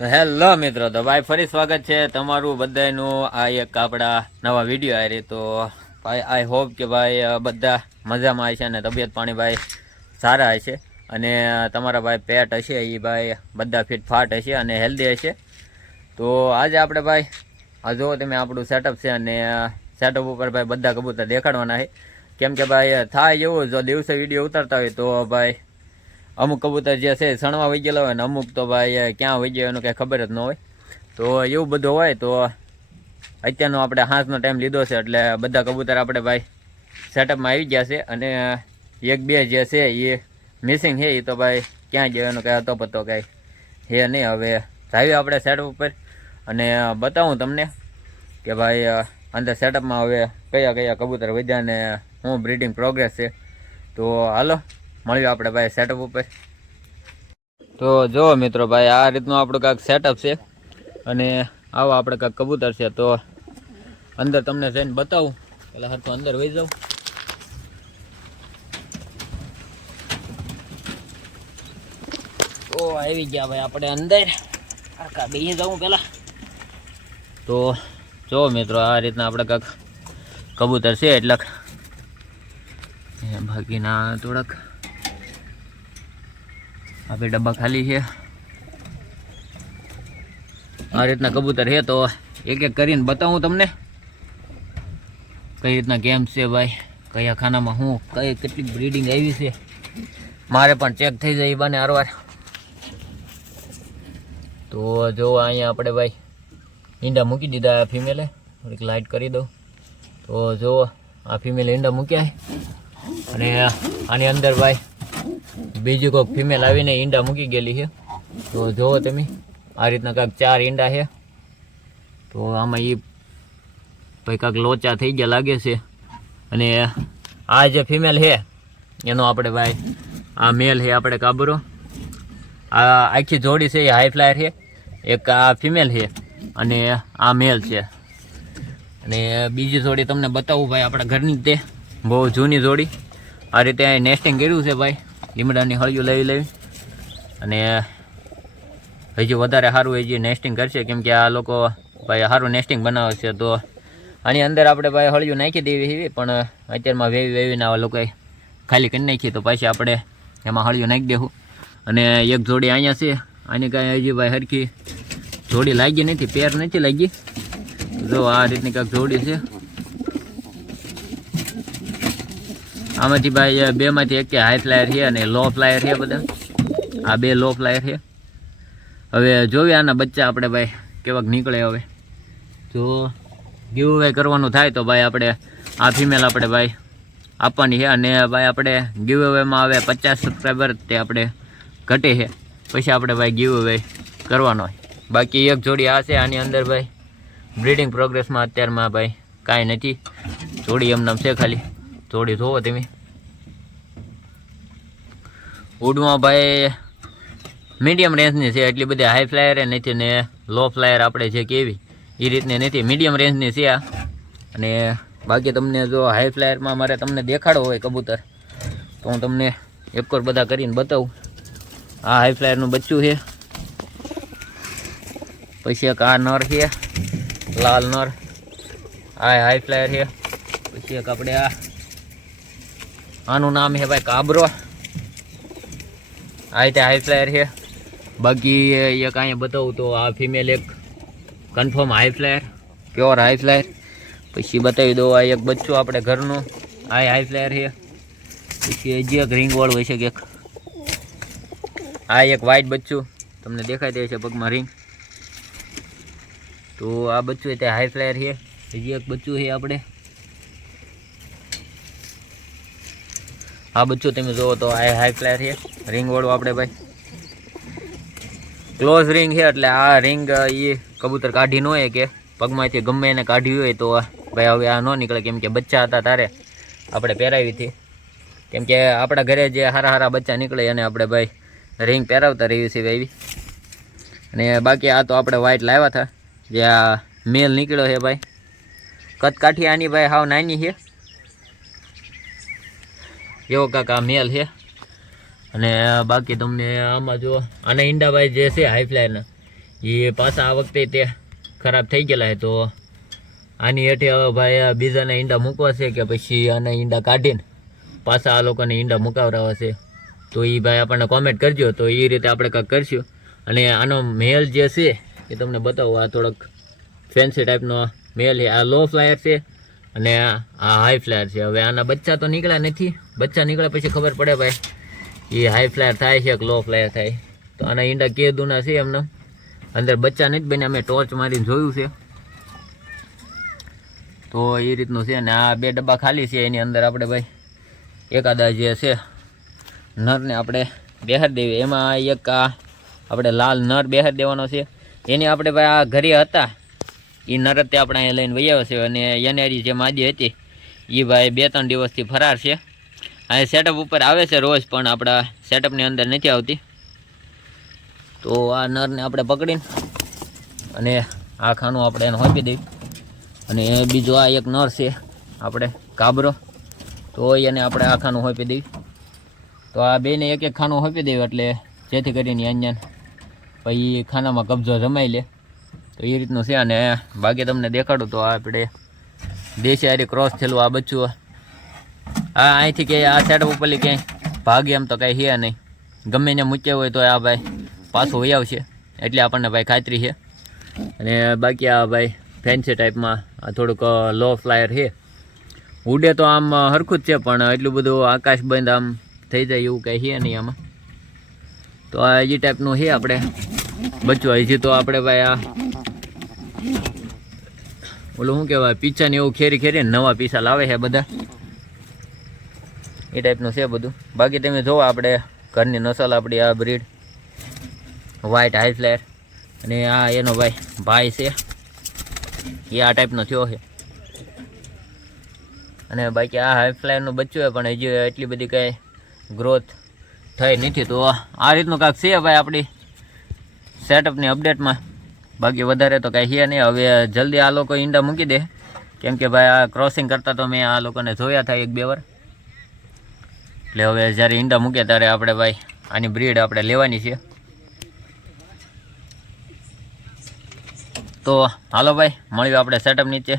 Hello મિત્રો, તો ભાઈ ફરી સ્વાગત છે તમારું બધાનું આ એક આપણા નવા વીડિયો આવી તો ભાઈ આઈ હોપ કે ભાઈ બધા મજામાં હશે અને તબિયત પાણી ભાઈ સારા હશે. અને તમારા ભાઈ પેટ હશે એ ભાઈ બધા ફિટફાટ હશે અને હેલ્ધી હશે. તો આજે આપણે ભાઈ, આ જુઓ તમે, આપણું સેટઅપ છે અને સેટઅપ ઉપર ભાઈ બધા કબૂતર દેખાડવાના છે. કેમ કે ભાઈ, થાય એવું, જો દિવસે વીડિયો ઉતારતા હોય તો ભાઈ અમુક કબૂતર જે છે સણવા વહી ગયેલા હોય ને અમુક તો ભાઈ ક્યાં વહી ગયા એનું કંઈ ખબર જ ન હોય. તો એવું બધું હોય તો અત્યારનો આપણે હાંસનો ટાઈમ લીધો છે એટલે બધા કબૂતર આપણે ભાઈ સેટઅપમાં આવી ગયા છે અને એક બે જે છે એ મિસિંગ છે, એ તો ભાઈ ક્યાં ગયો એનો કાંઈ હતો પતો કાંઈ હે નહીં. હવે જાવી આપણે સેટઅપ ઉપર અને બતાવું તમને કે ભાઈ અંદર સેટઅપમાં હવે કયા કયા કબૂતર વધ્યા ને શું બ્રીડિંગ પ્રોગ્રેસ છે. તો હાલો મળ્યું આપણે ભાઈ સેટઅપ ઉપર. તો જો મિત્રો ભાઈ, આ રીતનું આપણું કાંઈક સેટઅપ છે. અને આવો આપણે કાંઈક કબૂતર છે. તો અંદર તમને જઈને બતાવું. પેલા હરતું અંદર વહી જાઉં. તો આવી ગયા ભાઈ આપણે અંદર. આખા બેસી જાઉં પહેલાં તો જો મિત્રો, આ રીતના આપણે કાંઈક કબૂતર છે એટલે બાકીના થોડાક. આપણે ડબ્બા ખાલી છે. આ રીતના કબૂતર છે તો એક એક કરીને બતાવું તમને. કઈ રીતના કેમ છે ભાઈ? કયા ખાનામાં હું, કઈ કેટલી બ્રીડિંગ આવી છે? મારે પણ ચેક થઈ જાય બાને હારવાર. તો જો અહીંયા આપણે ભાઈ ઈંડા મૂકી દીધા આ ફિમેલે થોડીક લાઇટ કરી દઉં. તો જો આ ફિમેલ ઈંડા મૂક્યા અને આની અંદર ભાઈ બીજું કોઈક ફિમેલ આવીને ઈંડા મૂકી ગયેલી છે. તો જુઓ તમે, આ રીતના કાંઈક ચાર ઈંડા છે. તો આમાં એ ભાઈ કાંઈક લોચા થઈ ગયા લાગે છે. અને આ જે ફિમેલ છે, એનો આપણે ભાઈ, આ મેલ છે આપણે કાબરો. આ આખી જોડી છે, એ હાઈ ફ્લાયર છે. એક આ ફિમેલ છે અને આ મેલ છે. અને બીજી જોડી તમને બતાવું ભાઈ આપણા ઘરની તે. બહુ જૂની જોડી. આ રીતે નેસ્ટિંગ કર્યું છે ભાઈ. લીમડાની હળિયું લઈ લેવી. અને હજી વધારે સારું હજી નેસ્ટિંગ કરશે, કેમ કે આ લોકો ભાઈ સારું નેસ્ટિંગ બનાવે છે. તો આની અંદર આપણે ભાઈ હળિયું નાખી દેવી એવી પણ અત્યારમાં વેવી વેવીને આવા લોકોએ ખાલી કરી નાખીએ તો પાછી આપણે એમાં હળિયું નાખી દેવું. અને એક જોડી અહીંયા છે. આની કાંઈ હજી ભાઈ હરખી જોડી લાગી નથી, પેર નથી લાગી. જો આ રીતની કાંઈક જોડી છે. આમાંથી ભાઈ બેમાંથી એક હાઈ ફ્લાયર છે અને લો ફ્લાયર છે બધા. આ બે લો ફ્લાયર છે. હવે જોઈએ આના બચ્ચા આપણે ભાઈ, કેવાક નીકળે હવે. જો ગીવ વે કરવાનું થાય તો ભાઈ આપણે આ ફિમેલ આપણે ભાઈ આપવાની છે અને ભાઈ આપણે ગીવ અવેમાં આવે પચાસ સબસ્ક્રાઈબર તે આપણે ઘટે છે. પછી આપણે ભાઈ ગીવ અવે કરવાનો બાકી એક જોડી આ છે, આની અંદર ભાઈ બ્રીડિંગ પ્રોગ્રેસમાં અત્યારમાં ભાઈ કાંઈ નથી. જોડી એમનામ છે ખાલી. જોડી જોવો તમે. ઉડમાં ભાઈ મીડિયમ રેન્જની છે, એટલી બધી હાઈ ફ્લાયર નથી ને લો ફ્લાયર આપણે છે કેવી, એ રીતની નથી. મીડિયમ રેન્જની છે આ. અને બાકી તમને જો હાઈ ફ્લાયરમાં મારે તમને દેખાડો હોય કબૂતર, તો હું તમને એકવાર બધા કરીને બતાવું. આ હાઈ ફ્લાયરનું બચ્ચું છે. પછી એક આ નર છે, લાલ નર. આ હાઈ ફ્લાયર છે. પછી એક આપણે આ આનું નામ છે ભાઈ કાબરો. આ રીતે હાઈ ફ્લાયર છે. બાકી એક અહીંયા બતાવું તો આ ફિમેલ એક confirm high flyer pure high flyer પછી બતાવી દો આ એક બચ્ચું આપણે ઘરનું, આ હાઈ ફ્લાયર છે. પછી હજી એક રિંગ વાળું હોય છે એક. આ એક વ્હાઈટ બચ્ચું, તમને દેખાઈ દે છે પગમાં રિંગ તો આ બચ્ચું તે હાઈ ફ્લાયર છે. હજી એક બચ્ચું છે આપણે. આ બચ્ચું તમે જુઓ તો આ હાઈ ફ્લાયર છે. રિંગ વાળું આપણે ભાઈ. ક્લોઝ રિંગ છે એટલે આ રિંગ એ કબૂતર કાઢી ન હોય કે પગમાંથી ગમે એને કાઢી હોય તો ભાઈ હવે આ ન નીકળે કેમ કે બચ્ચા હતા તારે. આપણે પહેરાવી હતી. કેમ કે આપણા ઘરે જે સારા સારા બચ્ચા નીકળે એને આપણે ભાઈ રિંગ પહેરાવતા રહીએ છીએ ભાઈ. અને બાકી આ તો આપણે વ્હાઈટ લાવ્યા હતા. જે આ મેલ નીકળ્યો છે ભાઈ. કદકાઠી આની ભાઈ હાવ નાની છે. એવો કાંક આ મેલ છે? અને બાકી તમને આમાં જો આના ઈંડાભાઈ જે છે હાઈ એ પાછા આ વખતે તે ખરાબ થઈ ગયેલા છે. તો આની હેઠે હવે ભાઈ બીજાના ઈંડા મૂકવા છે કે પછી આના ઈંડા કાઢીને પાછા આ લોકોને ઈંડા મુકાવડાવવા છે. તો એ ભાઈ આપણને કોમેન્ટ કરજો. તો એ રીતે આપણે કાંઈક કરશું. અને આનો મેલ જે છે, એ તમને બતાવું. આ થોડોક ફેન્સી ટાઈપનો મેલ છે. આ લો ફ્લાયર છે. અને આ હાઈ ફ્લાયર છે. હવે આના બચ્ચા તો નીકળ્યા નથી. બચ્ચા નીકળ્યા પછી ખબર પડે ભાઈ એ હાઈ ફ્લાયર થાય છે કે લો ફ્લાયર થાય. તો આના ઈંડા કે દૂના છે એમને. અંદર બચ્ચા નથી બન્યા, અમે ટોર્ચ મારીને જોયું છે. તો એ રીતનું છે અને આ બે ડબ્બા ખાલી છે એની અંદર આપણે ભાઈ. એકાદા જે છે, નરને આપણે બેહાર દેવી. એમાં એક આ, આપણે લાલ નર બેહાર દેવાનો છે. એની આપણે ભાઈ આ ઘરે હતા. એ નર તે આપણે અહીંયા લઈને વૈયા છે અને યનેરી જે માદી હતી એ ભાઈ બે ત્રણ દિવસથી ફરાર છે. આ સેટઅપ ઉપર આવે છે રોજ, પણ આપણા સેટઅપની અંદર નથી આવતી. તો આ નરને આપણે પકડીને અને આ ખાનું આપણે એને હોંપી દઈએ. અને બીજો આ એક નર છે, આપણે કાબરો તો એને આપણે આ ખાનું હોંપી દઈએ. તો આ બેને એક એક ખાનું હોંપી દઈએ એટલે જેથી કરીને અહીંયા પછી ખાનામાં કબજો જમાઈ લે. તો એ રીતનું છે અને બાકી તમને દેખાડું તો આપણે દેશી હારી ક્રોસ થયેલું આ બચ્ચું આ અહીંથી કે આ સેટ ઉપરલી ક્યાંય ભાગે એમ તો કાંઈ છે નહીં. ગમે એને મૂચ્યા હોય તો આ ભાઈ પાછું વહી આવશે. એટલે આપણને ભાઈ ખાતરી છે. અને બાકી આ ભાઈ ફેન્સી ટાઈપમાં આ થોડુંક લો ફ્લાયર છે. ઉડે તો આમ હરખું જ છે, પણ એટલું બધું આકાશ બંધ આમ થઈ જાય એવું કાંઈ છે નહીં આમાં. તો આ એ ટાઈપનું છે આપણે. બચ્ચું, હજી તો આપણે ભાઈ આ ઓલું શું કહેવાય પીછા ને એવું ખેરી ખેરી નવા પીસા લાવે છે બધા. એ ટાઈપનું છે બધું. બાકી તમે જોવો આપણે ઘરની નસલ આપણી આ બ્રીડ વ્હાઇટ હાઈફ્લેર અને આ એનો ભાઈ ભાઈ છે. એ આ ટાઈપનો થયો છે. અને બાકી આ હાઈ ફ્લાયરનું બચ્ચું છે, પણ હજી એટલી બધી કાંઈ ગ્રોથ થઈ નથી. તો આ રીતનું કાંઈક છે ભાઈ આપણી સેટઅપની અપડેટમાં બાકી વધારે તો કાંઈ છે નહીં. હવે જલ્દી આ લોકો ઈંડા મૂકી દે. કેમ કે ભાઈ આ ક્રોસિંગ કરતા તો મેં આ લોકોને જોયા હતા એક બે વાર. એટલે હવે જ્યારે ઈંડા મૂકે ત્યારે આપણે ભાઈ આની બ્રીડ આપણે લેવાની છે. તો હાલો ભાઈ મળ્યું આપણે સેટઅપ નીચે.